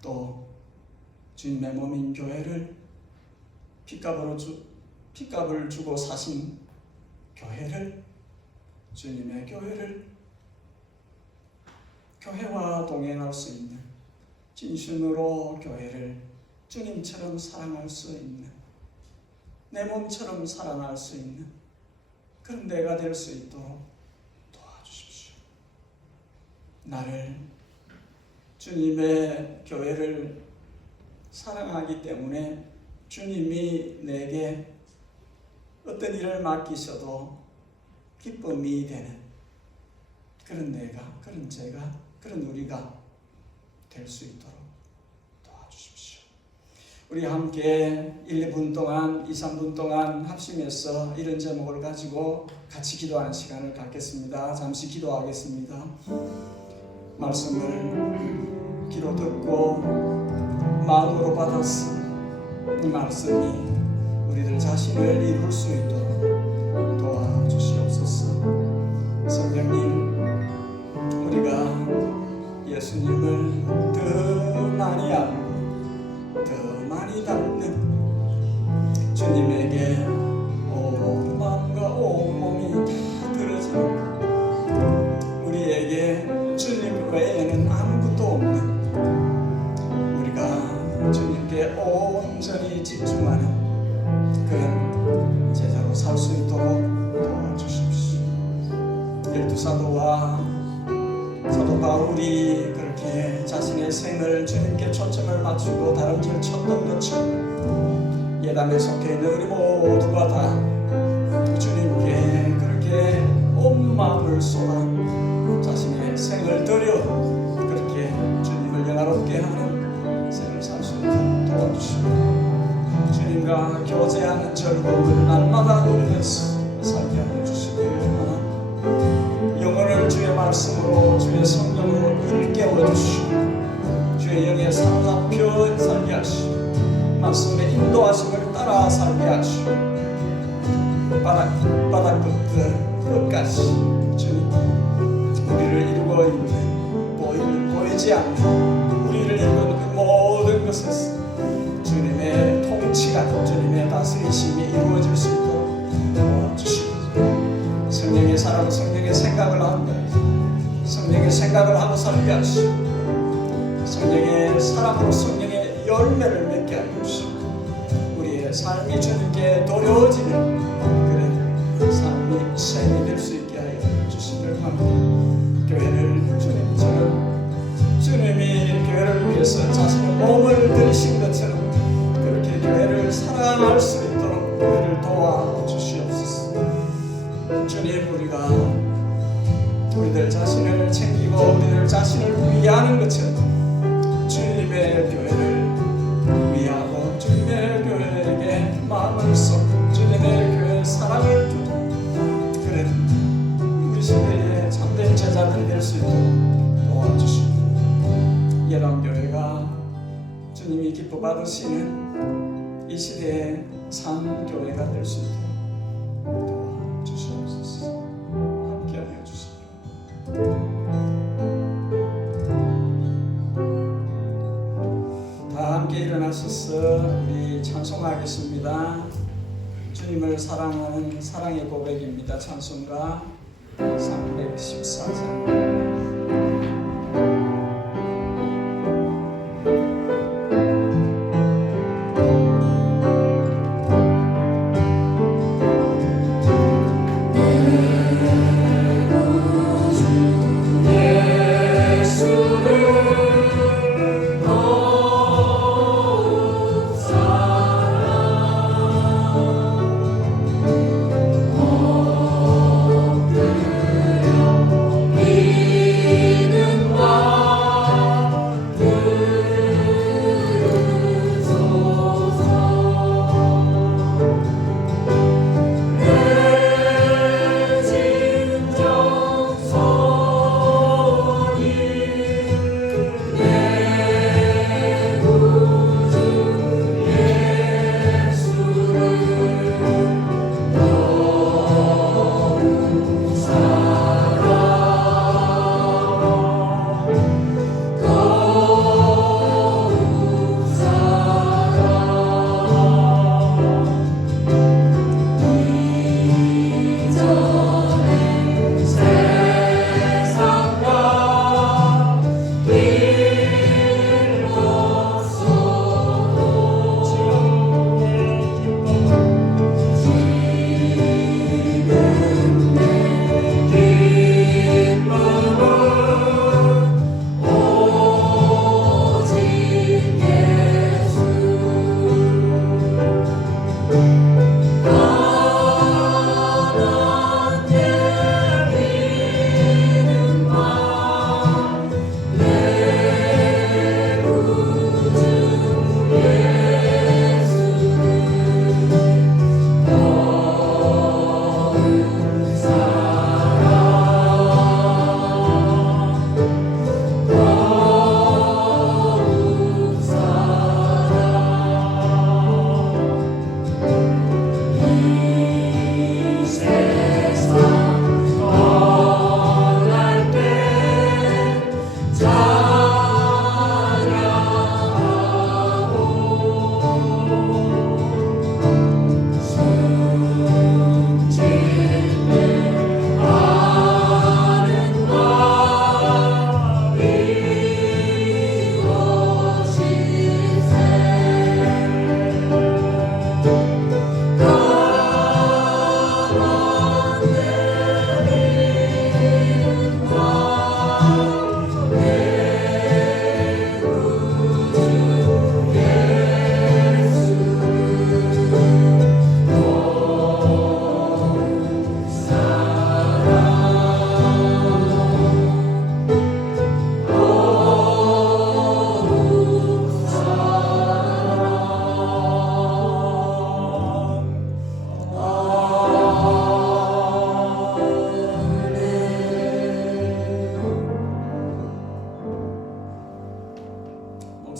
또 주님의 몸인 교회를 핏값을 주고 사신 교회를, 주님의 교회와 동행할 수 있는, 진심으로 교회를 주님처럼 사랑할 수 있는, 내 몸처럼 사랑할 수 있는 그런 내가 될 수 있도록 도와주십시오. 나를, 주님의 교회를 사랑하기 때문에 주님이 내게 어떤 일을 맡기셔도 기쁨이 되는 그런 내가, 그런 제가, 그런 우리가 될 수 있도록 도와주십시오. 우리 함께 1, 2분 동안, 2, 3분 동안 합심해서 이런 제목을 가지고 같이 기도하는 시간을 갖겠습니다. 잠시 기도하겠습니다. 말씀을 귀로 듣고 마음으로 받았어. 이 말씀이 우리들 자신을 이룰 수 있도록 도와주시옵소서. 성령님, 우리가 예수님을 더 많이 알고 더 많이 닮는, 주님에게 온 마음과 온 몸이 다 들어지는, 우리에게 주님 외에는 아무것도 없는, 우리가 주님께 온전히 집중하는 그런 제자로 살 수 있도록 도와주십시오. 12사도와 사도 바울이 그렇게 자신의 생을 주님께 초점을 맞추고 다름질 쳤던 것처럼 예담에 속해 있는 우리 모두가 다 주님께 그렇게 온 마음을 쏟아 자신의 생을 들여 그렇게 주님을 영화롭게 하는 생을 살 수 있도록 도와주시고, 주님과 교제하는 즐거움을 날마다 누리면서 살게 하여 주시기 바랍니다. 영혼을 주의 말씀으로, 주의 성령으로 일깨워 주시고, 주의 영에 사로잡혀 살게 하시고, 말씀의 인도하심을 따라 살게 하시고, 바닥 끝까지 주님, 우리를 이루고 있는, 보이지 않는 우리를 이루는 그 모든 것에서 주님의 통치가, 주님의 다스리심이 이루어질 수 있도록 도와주시고, 성령의 사랑, 성령의 생각을 하고, 성령의 생각을 하고 살게 하시고, 성령의 사랑으로 성령의 열매를 맺게 하여 주시고, 우리의 삶이 주님께 도려지는 그런 삶이 셈이 될 수 있게 하여 주시기를 바랍니다. 교회를 주님처럼, 주님이 교회를 위해서 자신의 몸을 들이신 것처럼 그렇게 교회를 사랑할 수 있도록 우리를 도와주시옵소서. 주님, 우리가 우리들 자신을 챙기고 우리들 자신을 위하는 것처럼 주님의 교회를 위하고 주님의 교회에게 마음을 쏟고 주님의 교회에 사랑을 주고 그런 우리 시대의 참된 제자들이 될 수 있도록 도와주시고 예방교회가 주님이 기뻐 받으시는 이 시대의 참 교회가 될 수 있도록 도와주시옵소서. 함께하여 주시옵소서. 다 함께 일어나셔서 우리 찬송하겠습니다. 주님을 사랑하는 사랑의 고백입니다. 찬송가 314장.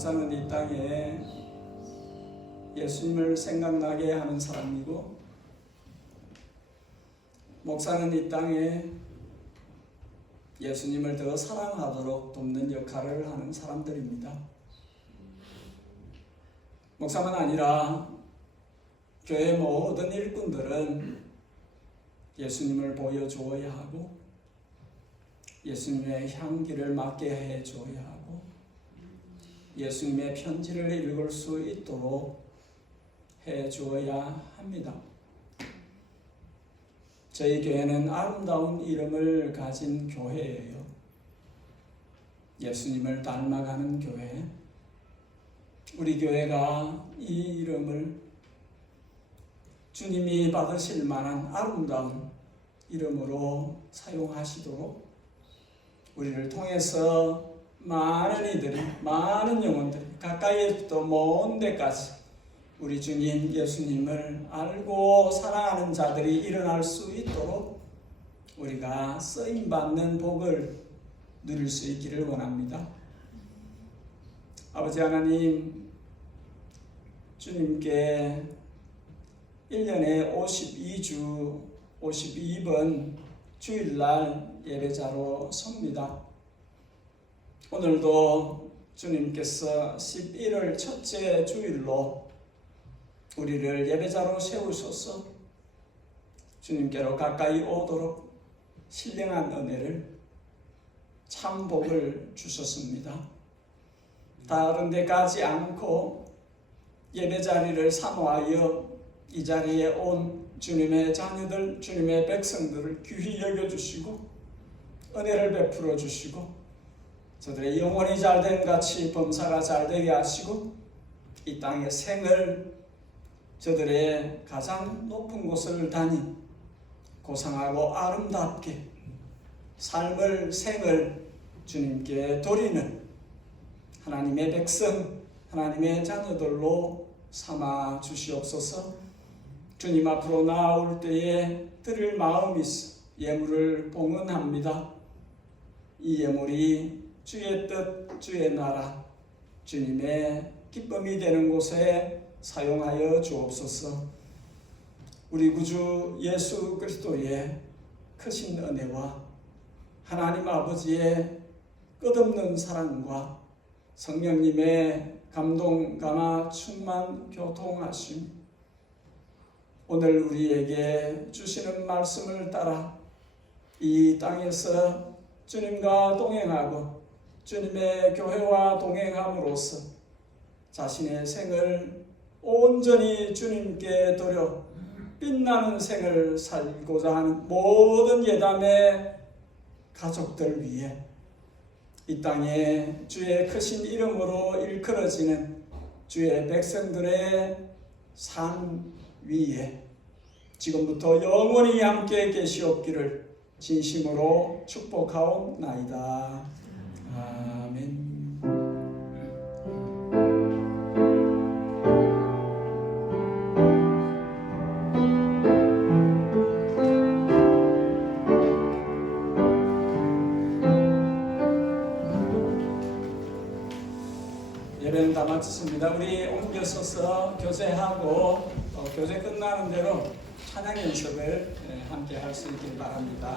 목사는 이 땅에 예수님을 생각나게 하는 사람이고, 목사는 이 땅에 예수님을 더 사랑하도록 돕는 역할을 하는 사람들입니다. 목사만 아니라 교회 모든 일꾼들은 예수님을 보여주어야 하고 예수님의 향기를 맡게 해줘야 하고 예수님의 편지를 읽을 수 있도록 해주어야 합니다. 저희 교회는 아름다운 이름을 가진 교회예요. 예수님을 닮아가는 교회. 우리 교회가 이 이름을 주님이 받으실 만한 아름다운 이름으로 사용하시도록 우리를 통해서 많은 이들이, 많은 영혼들이 가까이에서부터 먼 데까지 우리 주님 예수님을 알고 사랑하는 자들이 일어날 수 있도록 우리가 쓰임받는 복을 누릴 수 있기를 원합니다. 아버지 하나님, 주님께 1년에 52주 52번 주일날 예배자로 섭니다. 오늘도 주님께서 11월 첫째 주일로 우리를 예배자로 세우셔서 주님께로 가까이 오도록 신령한 은혜를, 참 복을 주셨습니다. 다른 데 가지 않고 예배자리를 사모하여 이 자리에 온 주님의 자녀들, 주님의 백성들을 귀히 여겨주시고 은혜를 베풀어 주시고 저들의 영혼이 잘된 같이 범사가 잘되게 하시고 이 땅의 생을 저들의 가장 높은 곳을 다니 고상하고 아름답게 삶을, 생을 주님께 드리는 하나님의 백성, 하나님의 자녀들로 삼아 주시옵소서. 주님 앞으로 나아올 때에 드릴 마음이 있어 예물을 봉헌합니다. 이 예물이 주의 뜻, 주의 나라, 주님의 기쁨이 되는 곳에 사용하여 주옵소서. 우리 구주 예수 그리스도의 크신 은혜와 하나님 아버지의 끝없는 사랑과 성령님의 감동, 감화, 충만, 교통하심, 오늘 우리에게 주시는 말씀을 따라 이 땅에서 주님과 동행하고 주님의 교회와 동행함으로써 자신의 생을 온전히 주님께 드려 빛나는 생을 살고자 하는 모든 예담의 가족들 위해 이 땅에 주의 크신 이름으로 일컬어지는 주의 백성들의 삶 위에 지금부터 영원히 함께 계시옵기를 진심으로 축복하옵나이다. 아멘. 예배는 다 마쳤습니다. 우리 옮겨서서 교제하고 교제 끝나는 대로 찬양 연습을 함께 할 수 있길 바랍니다.